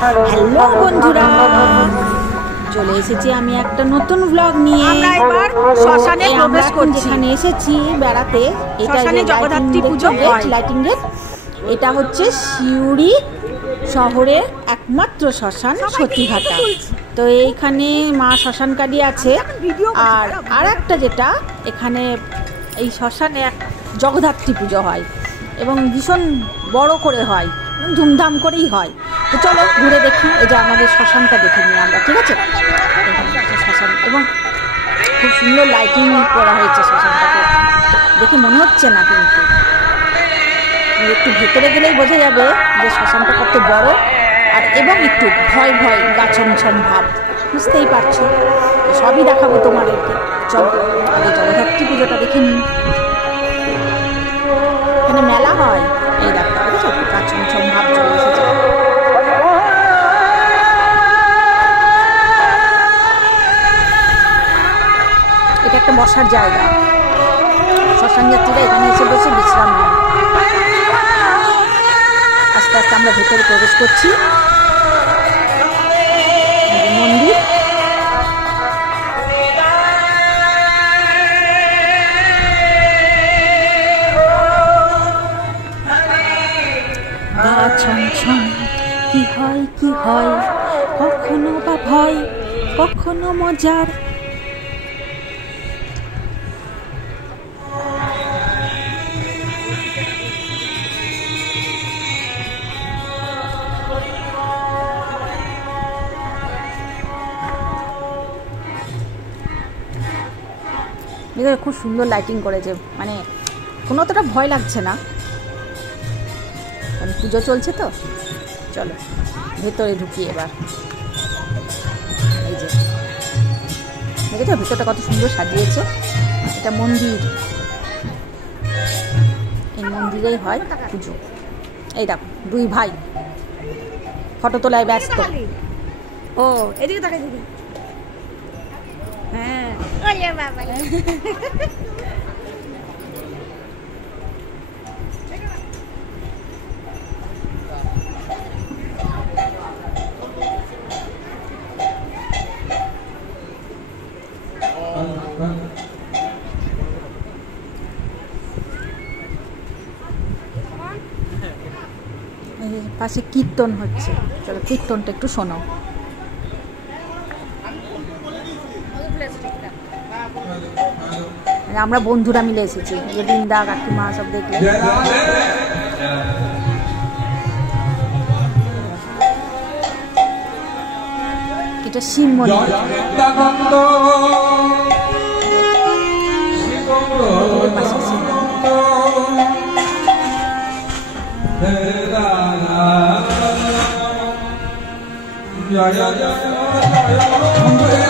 Hello বন্ধুরা, চলে এসেছি আমি একটা নতুন ব্লগ নিয়ে। আমরা এবার শ্মশানে প্রবেশ করছি। এখানে এসেছি বেড়াতে। এটা জগদ্ধাত্রী পুজো লাইটিং গেট। এটা হচ্ছে সিউড়ি শহরের একমাত্র শ্মশান সতীঘাটা। তো এইখানে মা শ্মশানকালী আছে। আর একটা যেটা এখানে এই শ্মশানে জগদ্ধাত্রী পুজো হয় এবং ভীষণ বড় করে হয়, ধুমধাম করেই হয়। তো চলো ঘুরে দেখি। এই যে আমাদের শ্মশানটা দেখে নিই আমরা, ঠিক আছে? শ্মশান এবং খুব সুন্দর লাইটিং করা হয়েছে শ্মশানটাকে, দেখে মনে হচ্ছে না, কিন্তু একটু ভেতরে গেলেই বোঝা যাবে যে শ্মশানটা কত বড় আর এবং একটু ভয় ভয় গাছমছম ভাব, বুঝতেই পারছো। সবই দেখাবো তোমাদেরকে। চলো আগে জগদ্ধাত্রী পুজোটা দেখে নিই। এখানে মেলা হয়, এই দেখো, বুঝেছো? গাছমছম ভাব চলে এসেছে। এটা একটা বসার জায়গা, শ্মশান যাত্রীরা এখানে এসে বসে বিশ্রাম নেয়। আস্তে আস্তে আমরা ভেতরে প্রবেশ করছি। মন্দির, ছম কি হয় কি হয়, কখনো বা ভয়, কখনো মজার। খুব সুন্দর লাইটিং করেছে, মানে কোনো অতটা ভয় লাগছে না, কারণ পুজো চলছে তো। চলো ভেতরে ঢুকি এবার। এই যে দেখেছো ভেতরটা কত সুন্দর সাজিয়েছে। এটা মন্দির, এই মন্দিরেই হয় পুজো। এই দেখো দুই ভাই ফটো তোলায় ব্যস্ত। ও এদিকে তাকাই দিদি। হ্যাঁ ওরে বাবা, পাশে কীর্তন হচ্ছে, চলো কীর্তনটা একটু শোনো। আমরা বন্ধুরা মিলে এসেছি, যে বৃন্দা কাকিমা সব দেখলে। এটা শিব মন্দির।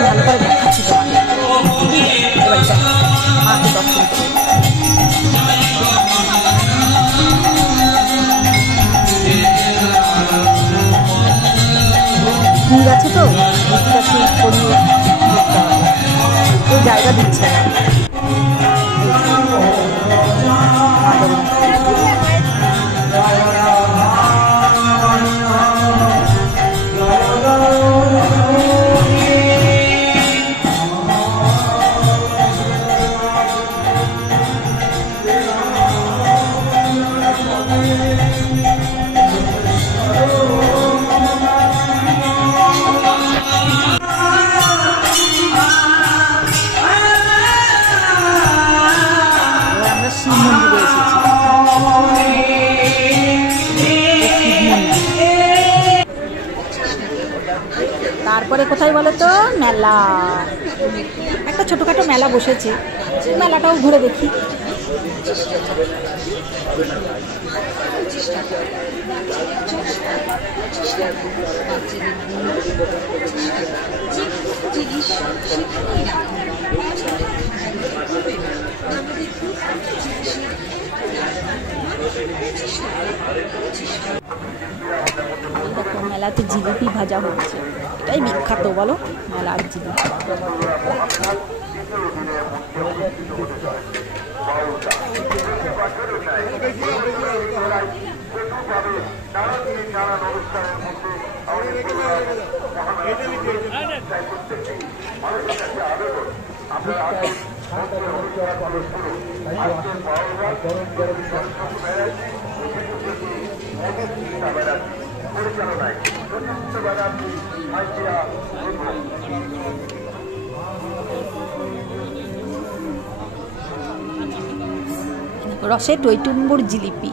ভালো করে দেখাচ্ছি তোমাকে। এবার মাকে দর্শন করে। ঠিক আছে তো, ঠিক আছে, করিয়ে দেখতে হবে, কেউ জায়গা দিচ্ছে না। তারপরে কোথায় বলো তো? মেলা, একটা ছোটখাটো মেলা বসেছে, মেলাটাও ঘুরে দেখি। দেখো মেলাতে জিলিপি ভাজা হচ্ছে, এটাই বিখ্যাত বলো, মেলার জিলিপি। রসে টইটুম্বুর জিলিপি।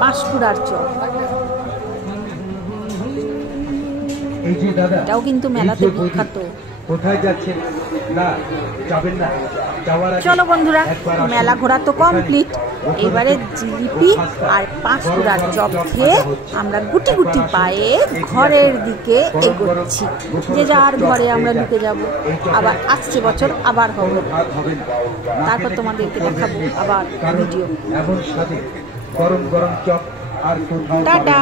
পাঁশকুড়ার চপ, এটাও কিন্তু মেলাতে বিখ্যাত। কোথায় যাচ্ছেন? না যাবেন না। চলো বন্ধুরা, মেলা ঘোরা তো কমপ্লিট। এবারে জিলিপি আর পাঁশকুড়ার চপ খেয়ে আমরা গুটি গুটি পায়ে ঘরের দিকে এগোচ্ছি। যে যার ঘরে আমরা ঢুকে যাব। আবার আসছে বছর আবার হবে, তারপর তোমাদেরকে দেখাবো আবার ভিডিও। এমন সাথে গরম গরম চপ আর টাটা।